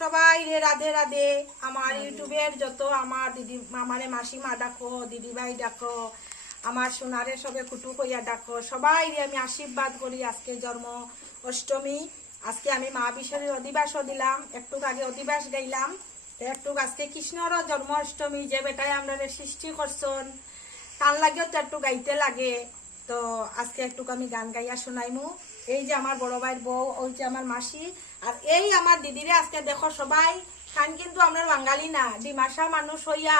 সবাই রে, রাধে রাধে। আমার ইউটিউবের যত আমার দিদি আমারে মাসিমা ডাকো দিদি ভাই ডাকো, আমার সোনারে সবে কুটু কইয়া ডাকো, সবাই রে, আমি আশীর্বাদ করি আজকে জন্ম অষ্টমী। আজকে আমি মা বিশ্বরীর অধিবাসও দিলাম একটু আগে অধিবাস গাইলাম একটু আজকে কৃষ্ণর জন্ম অষ্টমী, যে বেটায় আমরা সৃষ্টি করছন, তার লাগেও তো একটু গাইতে লাগে। তো আজকে একটু আমি গান গাইয়া শোনাইমু। এই যে আমার বড় ভাইয়ের বউ ওই যে আমার মাসি আর এই আমার দিদিরে আজকে দেখো সবাই কান কিন্তু আমরা বাঙালি না ডিমাসা মানুষ হইয়া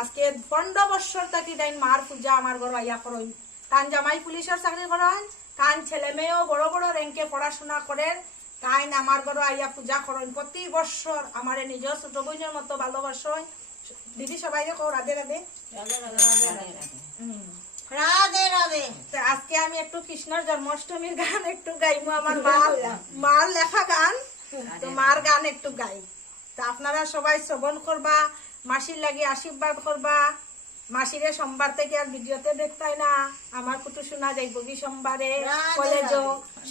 আজকে পনেরো বছর থাকি তাই মার পূজা আমার ঘর আইয়া করইন কান জামাই পুলিশের চাকরি করেন কান ছেলে মেয়েও বড় বড় র্যাঙ্কে পড়াশোনা করেন কাইন আমার ঘর আইয়া পূজা করেন। প্রতি বছর আমার নিজের ছোট বোনের মতো ভালোবাসেন। দিদি সবাই কো রাধে রাধে। হুম। রাধে। রাধে আজকে আমি একটু কৃষ্ণর জন্মাষ্টমীর গান একটু গাইবো আমার মার মার লেখা গান। তো মার গান একটু গাই। তো আপনারা সবাই শ্রবণ করবা মাসির লাগে আশীর্বাদ করবা। মাসিরে সোমবার থেকে আর ভিডিওতে দেখতাই না। আমার কুটু শোনা যাইব কি সোমবারে কলেজ।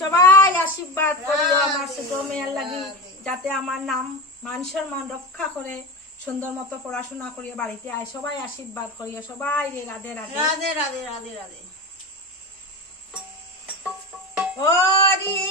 সবাই আশীর্বাদ করিও আমার ছোট মেয়ের লাগি যাতে আমার নাম মানুষের মান রক্ষা করে। সুন্দর মতো পড়াশোনা করিয়া বাড়িতে আয় সবাই আশীর্বাদ করিয়া সবাই রে রাধে রাধে। রাধে রাধে রাধে রাধে। হরি